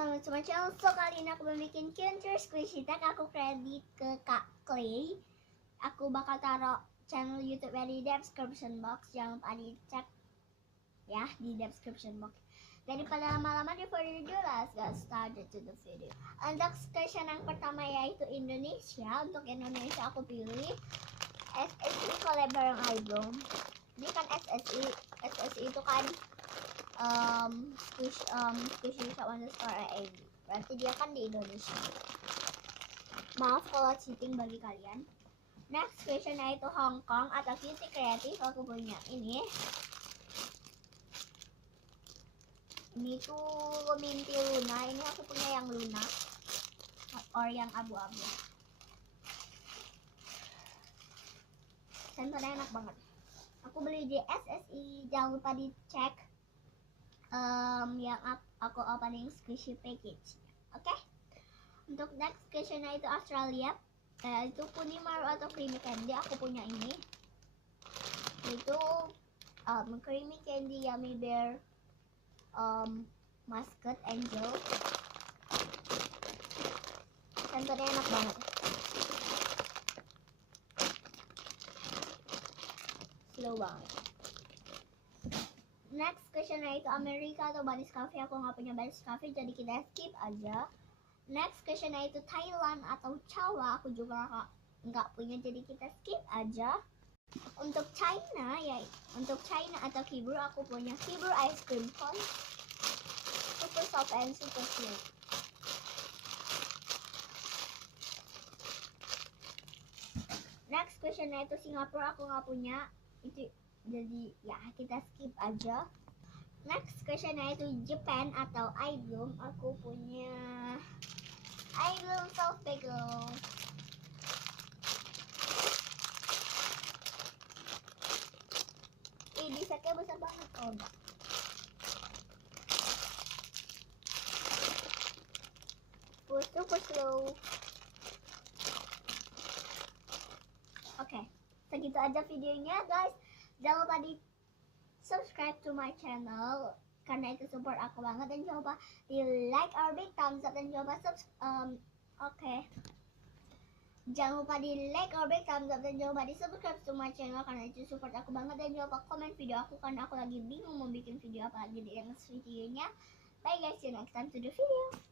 selamat sama channel. So kali ini aku mau bikin counter squishy tag. Aku kredit ke Kak Clay. Aku bakal taruh channel YouTube-nya di description box. Jangan lupa dicek ya di description box. Daripada lama-lama di video, let's get started to the video. Untuk question yang pertama yaitu Indonesia. Untuk Indonesia aku pilih SSI collab bareng iBloom. Ini kan SSI itu kan squishy underscore AB. Berarti dia kan di Indonesia. Maaf kalau cheating bagi kalian. Next question yaitu Hong Kong atau Cutie Creative. Aku punya ini. Ini tuh Minty Luna. Ini aku punya yang Luna or yang abu-abu. Sensornya enak banget. Aku beli di SSI. Jangan lupa dicek yang aku opening squishy package. Oke. Untuk next question itu Australia. Itu Punimaru atau Creamy Candy. Aku punya ini. Itu Creamy Candy Yummy Bear Muscat Angel. Sensornya enak banget. Slow banget. Next question itu Amerika atau Banis Cafe. Aku nggak punya Banis Cafe, jadi kita skip aja. Next question itu Thailand atau Chawa. Aku juga nggak punya, jadi kita skip aja. Untuk China atau Kibur, aku punya Kibur Ice Cream Cone. Super soft and super sweet. Next question itu Singapura. Aku nggak punya itu, jadi ya kita skip aja. Next question itu Japan atau iBloom. Aku punya iBloom Soft Bagel. Ini setnya besar banget. Oh enggak. Super slow. Oke, segitu aja videonya guys. Jangan lupa di subscribe to my channel karena itu support aku banget, dan jangan lupa di like or big thumbs up, dan jangan lupa jangan lupa di like or big thumbs up, dan jangan lupa di subscribe to my channel karena itu support aku banget, dan jangan lupa komen video aku karena aku lagi bingung mau bikin video apa lagi di next videonya. Bye guys, see you next time to the video.